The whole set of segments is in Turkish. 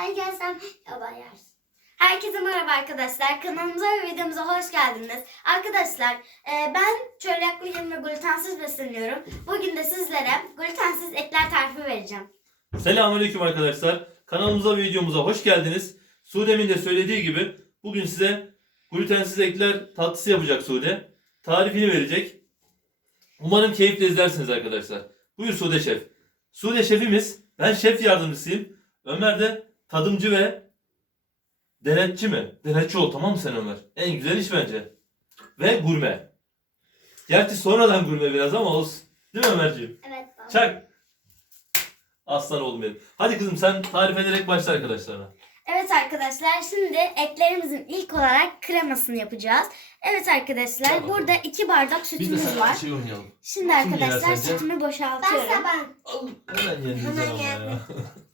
Herkese merhaba. Herkese merhaba arkadaşlar. Kanalımıza ve videomuza hoş geldiniz. Arkadaşlar e, ben çölyaklıyım ve glutensiz besleniyorum. Bugün de sizlere glutensiz ekler tarifi vereceğim. Selamünaleyküm arkadaşlar. Kanalımıza ve videomuza hoş geldiniz. Sude'min de söylediği gibi bugün size glutensiz ekler tatlısı yapacak Sude. Tarifini verecek. Umarım keyifle izlersiniz arkadaşlar. Buyur Sude Şef. Sude Şefimiz, ben şef yardımcısıyım. Ömer de tadımcı ve denetçi mi? Denetçi ol tamam mı sen Ömer? En güzel iş bence. Ve gurme. Gerçi sonradan gurme biraz ama olsun. Değil mi Ömerciğim? Evet baba. Çak. Aslan oğlum benim. Hadi kızım sen tarif ederek başla arkadaşlarına. Evet arkadaşlar şimdi eklerimizin ilk olarak kremasını yapacağız. Evet arkadaşlar Tamam. burada 2 bardak sütümüz var. şey oynayalım. Şimdi Kim arkadaşlar sütümü boşaltıyorum. Ben ben. Hemen yenildin Hemen ama ya. yendim.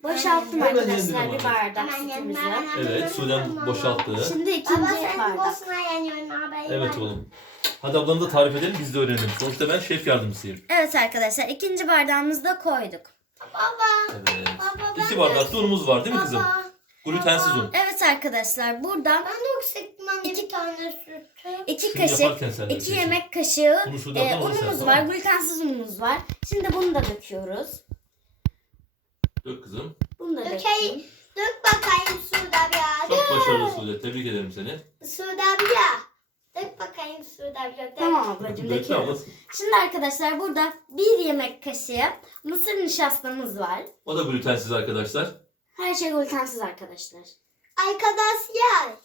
Boşalttım Hemen arkadaşlar bir bardak sütümüzü. Evet Sudem boşalttı. Şimdi ikinci Baba sen bardak. yeniyorsun abi. Evet oğlum. Hadi ablanı da tarif edelim biz de öğrenelim. Sonuçta ben şef yardımcısıyım. Evet arkadaşlar ikinci bardağımızı da koyduk. Baba. Evet. Baba İki bardak da unumuz var değil mi kızım? Glutensiz un. Evet arkadaşlar burada Ben anne bir tane sütü. iki Şimdi kaşık, yaparken sen de iki yapıyorsun. yemek kaşığı Unu suda e, onu sen, unumuz tamam var, mı? glutensiz unumuz var. Şimdi bunu da döküyoruz. Dök kızım. Bunu da Dökey. dökeyim. Dök bakayım Suda bir ya. Çok başarılı Sude. Tebrik ederim seni. Suda bir ya. Dök bakayım Suda bir ya. Dök. Tamam ablacığım Dökme döküyoruz. ablası. Şimdi arkadaşlar burada bir yemek kaşığı mısır nişastamız var. O da glutensiz arkadaşlar. Her şey glutensiz arkadaşlar. Arkadaşlar.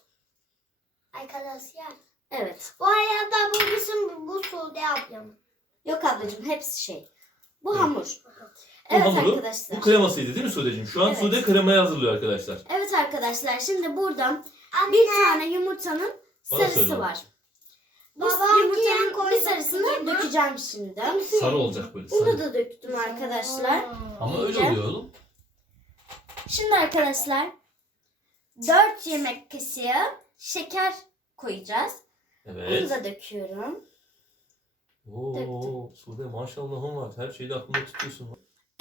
Arkadaşlar. Evet. Bu hayatta bu bizim bu Suda yapıyorum. Yok ablacığım hepsi şey. Bu hamur. Bu Evet hamuru, arkadaşlar. bu kremasıydı değil mi Sude'cim? Şu an Evet. Sude kremayı hazırlıyor arkadaşlar. Evet arkadaşlar şimdi buradan Anne. bir tane yumurtanın Bana sarısı var. Bu Babam yumurtanın bir koydu sarısını kızıma. dökeceğim şimdi. Sarı olacak böyle Bunu sarı. da döktüm arkadaşlar. Ama öyle İyice. oluyor oğlum. Şimdi arkadaşlar 4 yemek kaşığı şeker koyacağız. Bunu Evet. da döküyorum. Oo, Sude maşallahın var. Her şeyi de aklında tutuyorsun.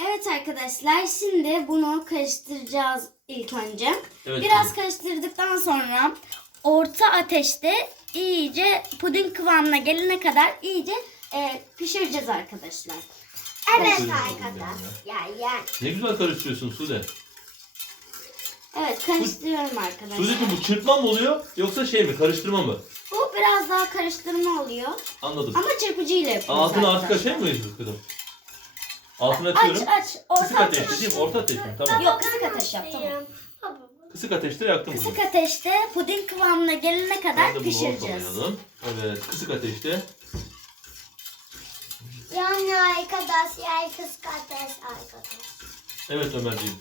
Evet arkadaşlar şimdi bunu karıştıracağız ilk önce. Evet. Biraz kızım. karıştırdıktan sonra orta ateşte iyice puding kıvamına gelene kadar iyice e, pişireceğiz arkadaşlar. Evet Aferin arkadaş. Ya ya. Ne güzel karıştırıyorsun Sude. Evet karıştırıyorum arkadaşlar. Sude'cim bu çırpma mı oluyor yoksa şey mi karıştırma mı? Bu biraz daha karıştırma oluyor. Anladım. Ama çırpıcıyla yapıyoruz Altına artık arkadaşlar. şey mi koyuyorsun kızım? Altına Aç açıyorum. aç. Orta Kısık ateş ateş. değil mi? Orta ateş mi? Tamam. Yok kısık ateş yap tamam. Baba. Kısık ateşte yaktım bunu. Kısık ateşte puding kıvamına gelene kadar bunu pişireceğiz. ortalayalım. Evet kısık ateşte. Yani arkadaş ya kız kardeş arkadaş. Evet Ömerciğim.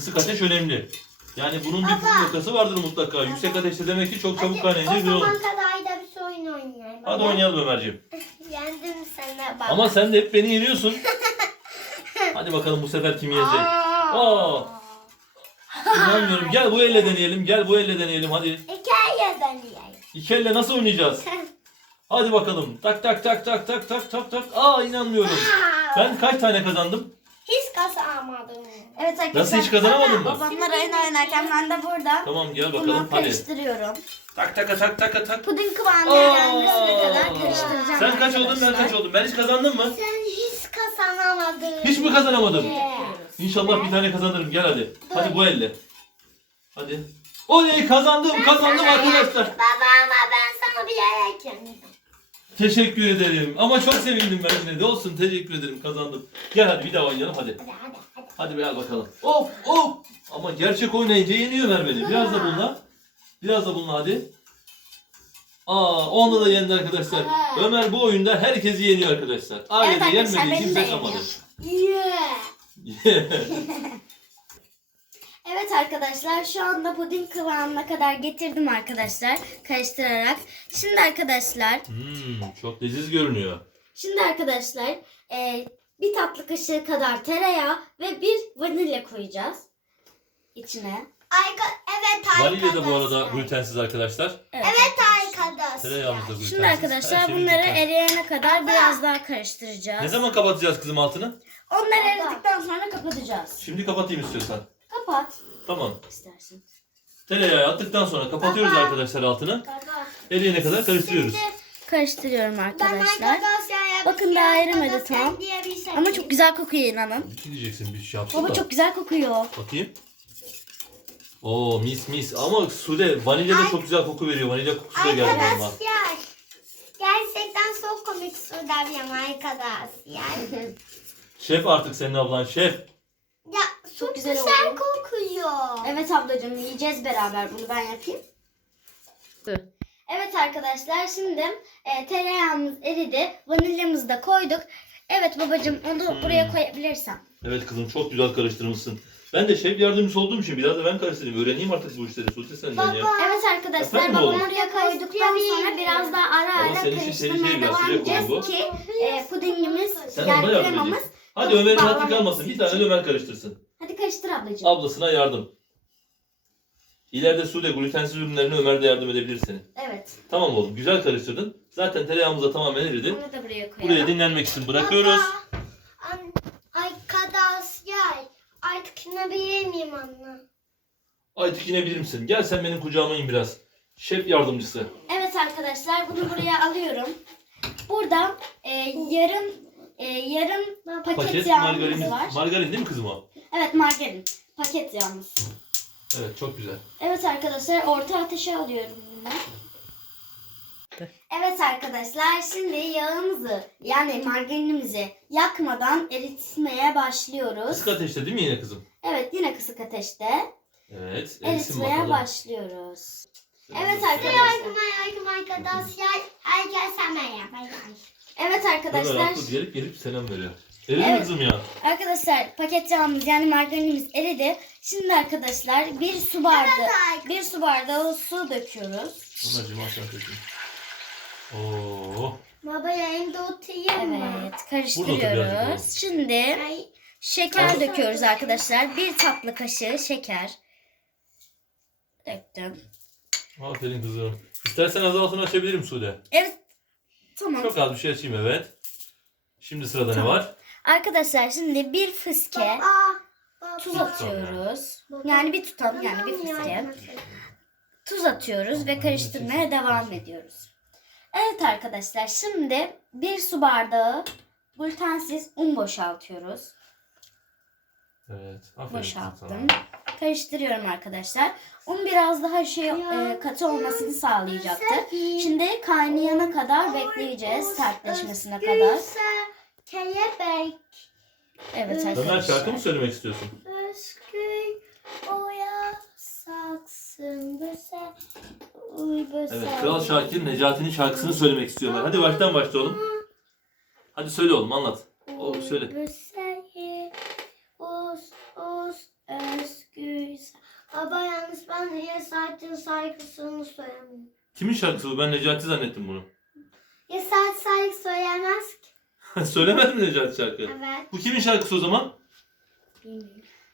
Kısık ateş önemli. Yani bunun bir püf noktası vardır mutlaka. Yüksek ateşte demek ki çok çabuk kaynayınca o güzel olur. zaman kadar da bir oyun oynayalım. Hadi oynayalım Ömerciğim. Yendim seni baba. Ama sen de hep beni yeniyorsun. Hadi bakalım bu sefer kim yenecek? Aa. İnanmıyorum. Gel bu elle deneyelim. Gel bu elle deneyelim hadi. Hikayeden yiyelim. İki elle nasıl oynayacağız? Hadi bakalım. Tak tak tak tak tak tak tak tak. Aa inanmıyorum. Ben kaç tane kazandım? Kazanamadım. Evet arkadaşlar. Nasıl hiç kazanamadın mı? Babamlar oyun oynarken ben de burada Tamam gel bunu bakalım hadi. karıştırıyorum. Tak tak tak tak tak. Puding kıvamına Aa. gelmesine kadar karıştıracağım Sen kaç oldun ben kaç oldum? Ben hiç kazandım mı? Sen hiç kazanamadın. Hiç mi kazanamadım? Evet. İnşallah bir tane kazanırım. Gel hadi. Hadi bu elle. Hadi. Oley kazandım kazandım arkadaşlar. Baba ama ben sana bir yere kendim. Teşekkür ederim. Ama çok sevindim ben yine de. Olsun teşekkür ederim kazandım. Gel hadi bir daha oynayalım hadi. Hadi hadi hadi. Gel bakalım. Hop hop. Ama gerçek oynayınca yeniyor ver beni. Biraz da bununla. Biraz da bununla hadi. Aa onda da yendi arkadaşlar. Evet. Ömer bu oyunda herkesi yeniyor arkadaşlar. Arkadaşlar, yenmediği beni kimse kalmadı. Yeah. Evet arkadaşlar şu anda puding kıvamına kadar getirdim arkadaşlar karıştırarak. Şimdi arkadaşlar, hmm, çok leziz görünüyor. şimdi arkadaşlar e, bir tatlı kaşığı kadar tereyağı ve bir vanilya koyacağız içine. Arka, evet arkadaşlar. Vanilya da bu arada glutensiz arkadaşlar. Evet. Evet arkadaşlar. Tereyağımız da glutensiz. Şimdi arkadaşlar şeyimiz bunları glutensiz. eriyene kadar biraz daha karıştıracağız. Ne zaman kapatacağız kızım altını? Onlar eridikten sonra kapatacağız. Şimdi kapatayım istiyorsan. Kapat. Tamam. istersin. Tereyağı attıktan sonra kapatıyoruz Baba. arkadaşlar altını. Baba. Eriyene kadar karıştırıyoruz. Karıştırıyorum arkadaşlar. Bakın daha ayrılmadı tam. diyebilsem. Ama çok güzel kokuyor inanın. Şey diyeceksin bir şey yapsın Baba da. çok güzel kokuyor. Bakayım. Oo mis mis ama Sude vanilya da çok güzel koku veriyor. Vanilya kokusu da geldi bana. Arkadaşlar. Gerçekten çok komik söylüyorum arkadaşlar. Şef artık senin ablan şef. ya Çok çok güzel güzel, oldu. kokuyor. Evet ablacığım yiyeceğiz beraber bunu ben yapayım. Evet arkadaşlar şimdi e, tereyağımız eridi. Vanilyamızı da koyduk. Evet babacığım onu Hmm. buraya koyabilirsen. Evet kızım çok güzel karıştırmışsın. Ben de şef yardımcısı olduğum için biraz da ben karıştırayım. Öğreneyim artık bu işleri Sude senden ya. Baba. Evet arkadaşlar Efendim babamı oğlum? oraya koyduktan sonra biraz daha ara Ama ara senin için karıştırmaya tehlikeli biraz, devam sıcak edeceğiz oldu ki e, pudingimiz Sen yani ona yardım kremamız. Hadi Ömer'in Bağlamak hatırı kalmasın. Bir tane de Ömer karıştırsın. Hadi karıştır ablacığım. Ablasına yardım. İleride Sude glutensiz ürünlerine Ömer de yardım edebilir senin. Evet. Tamam oğlum güzel karıştırdın. Zaten tereyağımız da tamamen eridi. Onu da buraya koyalım. Buraya dinlenmek için bırakıyoruz. Baba, an- Arkadaşlar. Artık inebilir miyim anne? Aytık inebilir misin? Gel sen benim kucağıma in biraz. Şef yardımcısı. Evet arkadaşlar bunu buraya alıyorum. Burada e, yarım e, yarım paket, Paket yağımız margarin, var. margarin değil mi kızım o? Evet margarin. Paket yağımız. Evet çok güzel. Evet arkadaşlar orta ateşe alıyorum bunu. Evet arkadaşlar şimdi yağımızı yani margarinimizi yakmadan eritmeye başlıyoruz. Kısık ateşte değil mi yine kızım? Evet yine kısık ateşte Evet. Erisin eritmeye bakalım. başlıyoruz. Evet Selam arkadaşlar. arkadaşlar. Herkese merhaba. Evet arkadaşlar. haklı gelip gelip selam veriyor. Eridi mi Evet. kızım ya? Arkadaşlar paket yağımız yani margarinimiz eridi. Şimdi arkadaşlar bir su bardağı bir su bardağı su döküyoruz. Ömerciğim aşağı kötü. Oo. Baba yayında oturayım mı? Evet karıştırıyoruz. Şimdi Ay, şeker döküyoruz arkadaşlar. Bir tatlı kaşığı şeker. Döktüm. Aferin kızım. İstersen az altını açabilirim Sude. Evet. Tamam. Çok az bir şey açayım evet. Şimdi sırada ne Tamam. var? Arkadaşlar şimdi bir fıske Baba. Baba. tuz atıyoruz. Yani bir tutam yani bir fıske. Tuz atıyoruz ve karıştırmaya devam ediyoruz. Evet arkadaşlar şimdi bir su bardağı glutensiz un boşaltıyoruz. Evet. Aferin sana. Boşalttım. Karıştırıyorum arkadaşlar. Un biraz daha şey e, katı olmasını sağlayacaktır. Şimdi kaynayana kadar bekleyeceğiz sertleşmesine kadar. Kelebek. Evet Ömer şarkı mı söylemek istiyorsun? Özgür oya saksın büse. Uy büse. Evet. Kral Şakir Necati'nin şarkısını söylemek istiyor Ömer. Hadi baştan başla oğlum. Hadi söyle oğlum anlat. O söyle. Büseyi uz uz özgür. Baba yalnız ben Yesat'ın saygısını söylemiyorum. Kimin şarkısı bu? Ben Necati zannettim bunu. Yesat saygı söylemez ki. Söylemez mi Necati şarkı? Evet. Bu kimin şarkısı o zaman?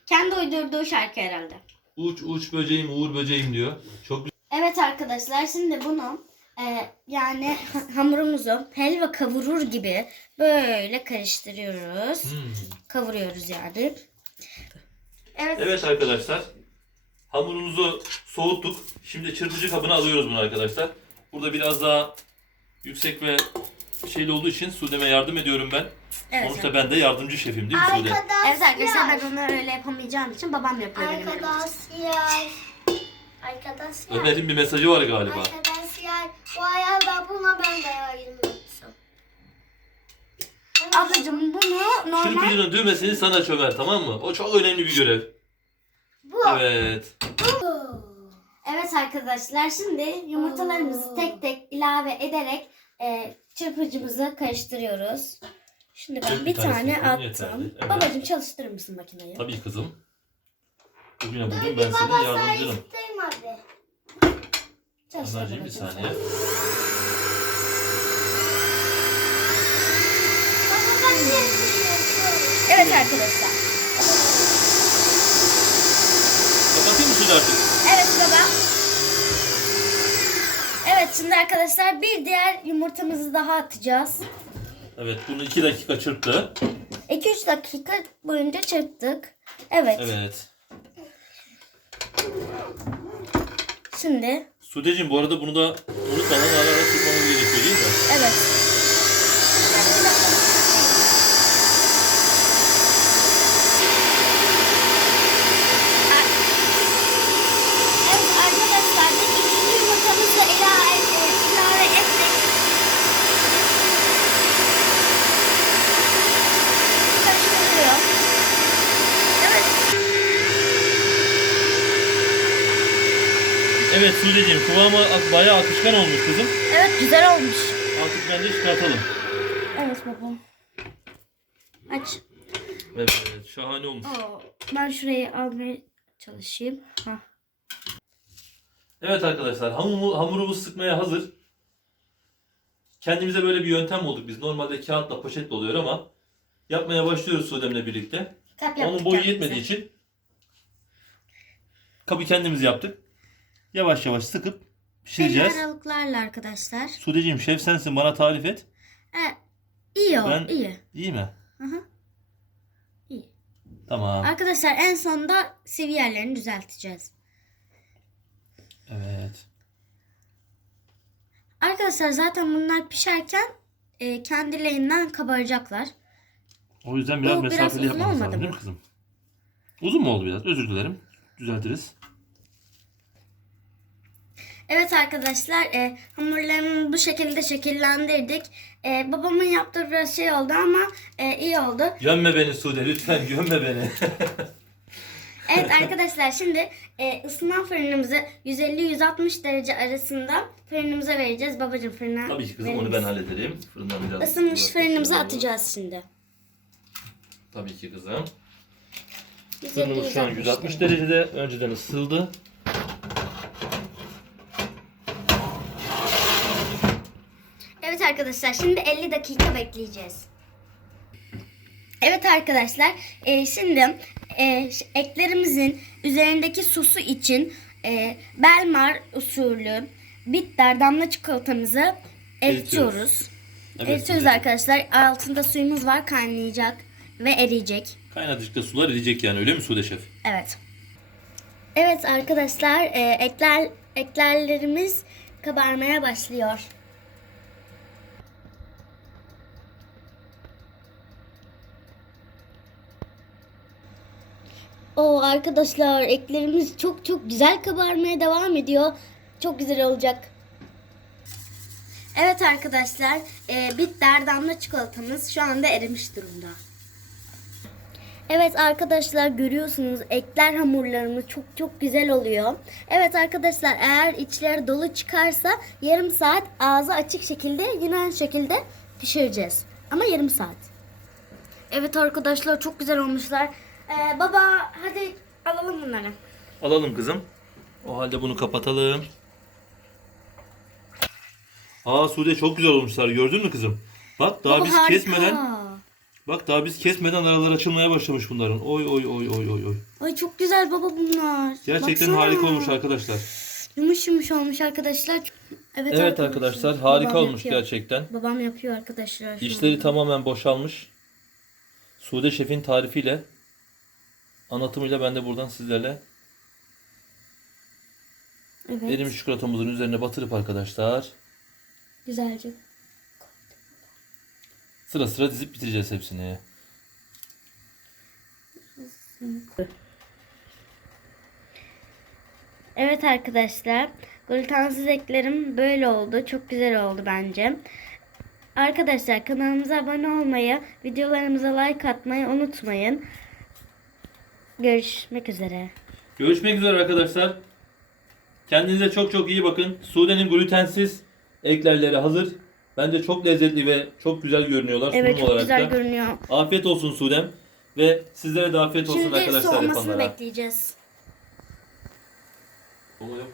Kendi uydurduğu şarkı herhalde. Uç uç böceğim uğur böceğim diyor. Çok güzel. Evet arkadaşlar şimdi bunu e, yani ha- hamurumuzu helva kavurur gibi böyle karıştırıyoruz. Hmm. Kavuruyoruz yani. Evet. Evet arkadaşlar. Hamurumuzu soğuttuk. Şimdi çırpıcı kabına alıyoruz bunu arkadaşlar. Burada biraz daha yüksek ve şeyli olduğu için Sude'me yardım ediyorum ben. Evet. Sonuçta ben de yardımcı şefim değil mi Sude? Arkadaşlar. Evet arkadaşlar ben onu öyle yapamayacağım için babam yapıyor benim. Arkadaşlar. Arkadaşlar. Ömer'in bir mesajı var galiba. Arkadaşlar. Bu ayarda buna ben de yayınlatsam. Ablacığım bunu normal Çırpıcının düğmesini sana aç Ömer tamam mı? O çok önemli bir görev. Bu. Evet. Evet arkadaşlar şimdi yumurtalarımızı tek tek ilave ederek e, çırpıcımızı karıştırıyoruz. Şimdi ben bir bir tane attım. yeterli. Evet. Babacığım çalıştırır mısın makineyi? Tabii kızım. Bugün Bir ben senin yardımcınım. abi. Çalıştır bir saniye. Evet arkadaşlar. Kapatayım mı Sude artık? Evet baba. Evet şimdi arkadaşlar bir diğer yumurtamızı daha atacağız. Evet bunu 2 dakika çırptı. 2-3 dakika boyunca çırptık. Evet. Evet. Şimdi Sudeciğim bu arada bunu da unutmadan ara ara tutmamız gerekiyor değil mi? Evet arkadaşlar biz ikinci yumurtamızı ilave, e, ilave ettik. Karıştırıyor. Evet. Evet Sudeciğim kıvamı bayağı akışkan olmuş kızım. Evet güzel olmuş. Artık bence çıkartalım. Evet babam. Aç. Evet şahane olmuş. Oo, ben şurayı almaya çalışayım. Hah. Evet arkadaşlar hamurumu, hamurumuz sıkmaya hazır. Kendimize böyle bir yöntem bulduk biz. Normalde kağıtla poşetle oluyor ama yapmaya başlıyoruz Sudem'le birlikte. Kap Onun boyu yetmediği için kabı kendimiz yaptık. Yavaş yavaş sıkıp pişireceğiz. Belli aralıklarla arkadaşlar. Sudeciğim şef sensin bana tarif et. E, iyi o, Ben- iyi. İyi mi? Hı hı. İyi. Tamam. Arkadaşlar en sonunda sivi yerlerini düzelteceğiz. Evet. Arkadaşlar zaten bunlar pişerken e, kendiliğinden kabaracaklar. O yüzden biraz Bu mesafeli yapmamız lazım değil mi kızım? Uzun mu oldu biraz? Özür dilerim. Düzeltiriz. Evet arkadaşlar e, hamurlarımı bu şekilde şekillendirdik. E, babamın yaptığı biraz şey oldu ama e, iyi oldu. Gömme beni Sude lütfen gömme beni. Evet arkadaşlar şimdi e, ısınan fırınımızı 150-160 derece arasında fırınımıza vereceğiz. Babacım fırına Tabii ki kızım onu ben hallederim. Fırından biraz Isınmış fırınımıza atacağız şimdi. Tabii ki kızım. Fırınımız şu an 160 derecede. Önceden ısıtıldı. Evet arkadaşlar şimdi 50 dakika bekleyeceğiz. Evet arkadaşlar e, şimdi e, eklerimizin üzerindeki sosu için e, Belmar usulü bitter damla çikolatamızı eritiyoruz. Evet, Eritiyoruz Sudeciğim. arkadaşlar. Altında suyumuz var kaynayacak ve eriyecek. Kaynadıkça sular eriyecek yani öyle mi Sude Şef? Evet. Evet arkadaşlar e, ekler eklerlerimiz kabarmaya başlıyor. O arkadaşlar eklerimiz çok çok güzel kabarmaya devam ediyor. Çok güzel olacak. Evet arkadaşlar, e, bitter damla çikolatamız şu anda erimiş durumda. Evet arkadaşlar görüyorsunuz ekler hamurlarımız çok çok güzel oluyor. Evet arkadaşlar eğer içleri dolu çıkarsa yarım saat ağzı açık şekilde yine aynı şekilde pişireceğiz. Ama yarım saat. Evet arkadaşlar çok güzel olmuşlar. Ee, baba hadi alalım bunları. Alalım kızım. O halde bunu kapatalım. Aa Sude çok güzel olmuşlar gördün mü kızım? Bak daha Baba, biz harika. kesmeden Bak daha biz kesmeden aralar açılmaya başlamış bunların. Oy oy oy oy oy oy. Ay çok güzel baba bunlar. Gerçekten Baksana. harika olmuş arkadaşlar. Yumuş yumuş olmuş arkadaşlar. Evet, Evet arkadaşlar harika Babam olmuş yapıyor. gerçekten. Babam yapıyor arkadaşlar. şu İçleri anda. tamamen boşalmış. Sude Şef'in tarifiyle anlatımıyla ben de buradan sizlerle Evet. erimiş çikolatamızın üzerine batırıp arkadaşlar Güzelce. sıra sıra dizip bitireceğiz hepsini. Evet arkadaşlar. Glutensiz eklerim böyle oldu. Çok güzel oldu bence. Arkadaşlar kanalımıza abone olmayı, videolarımıza like atmayı unutmayın. Görüşmek üzere. Görüşmek üzere arkadaşlar. Kendinize çok çok iyi bakın. Sude'nin glutensiz eklerleri hazır. Bence çok lezzetli ve çok güzel görünüyorlar sunum Evet çok olarak güzel da. görünüyor. Afiyet olsun Sudem. Ve sizlere de afiyet olsun Şimdi arkadaşlar soğumasını yapanlara. bekleyeceğiz. Ona yok.